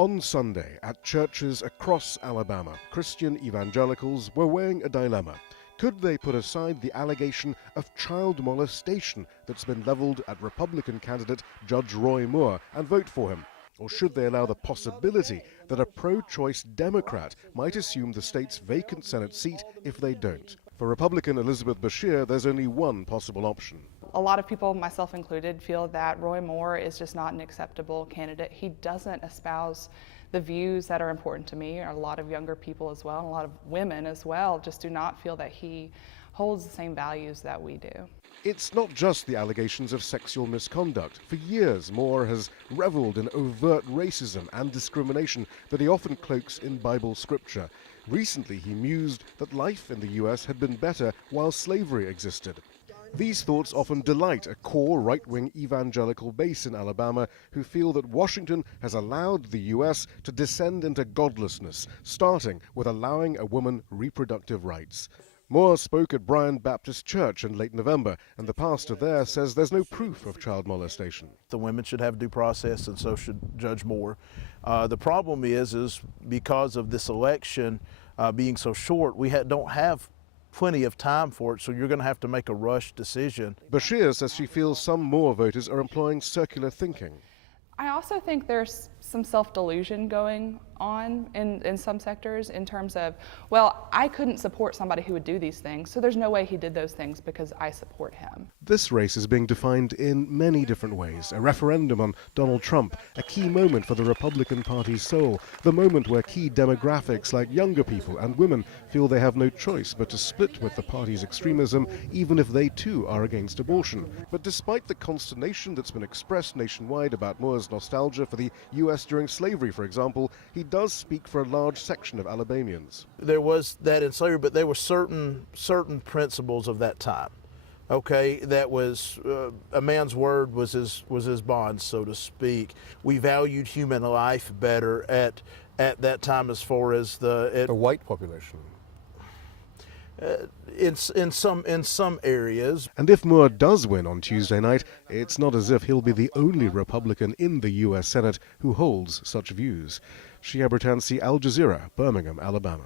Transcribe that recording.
On Sunday, at churches across Alabama, Christian evangelicals were weighing a dilemma. Could they put aside the allegation of child molestation that's been leveled at Republican candidate Judge Roy Moore and vote for him? Or should they allow the possibility that a pro-choice Democrat might assume the state's vacant Senate seat if they don't? For Republican Elizabeth Beshear, there's only one possible option. A lot of people, myself included, feel that Roy Moore is just not an acceptable candidate. He doesn't espouse the views that are important to me, or a lot of younger people as well, and a lot of women as well, just do not feel that he holds the same values that we do. It's not just the allegations of sexual misconduct. For years, Moore has reveled in overt racism and discrimination that he often cloaks in Bible scripture. Recently, he mused that life in the U.S. had been better while slavery existed. These thoughts often delight a core right-wing evangelical base in Alabama who feel that Washington has allowed the U.S. to descend into godlessness, starting with allowing a woman reproductive rights. Moore spoke at Bryan Baptist Church in late November, and the pastor there says there's no proof of child molestation. The women should have due process, and so should Judge Moore. The problem is because of this election being so short, we don't have plenty of time for it, so you're going to have to make a rushed decision. Beshear says she feels some Moore voters are employing circular thinking. I also think there's some self-delusion going on in some sectors in terms of, well, I couldn't support somebody who would do these things, so there's no way he did those things because I support him. This race is being defined in many different ways. A referendum on Donald Trump, a key moment for the Republican Party's soul, the moment where key demographics like younger people and women feel they have no choice but to split with the party's extremism, even if they too are against abortion. But despite the consternation that's been expressed nationwide about Moore's nostalgia for the U.S. during slavery, for example, he does speak for a large section of Alabamians. There was that in slavery, but there were certain principles of that time. Okay, that was a man's word was his bond, so to speak. We valued human life better at that time, as far as the white population. In some areas. And if Moore does win on Tuesday night, it's not as if he'll be the only Republican in the U.S. Senate who holds such views. Shihab Rattansi, Al Jazeera, Birmingham, Alabama.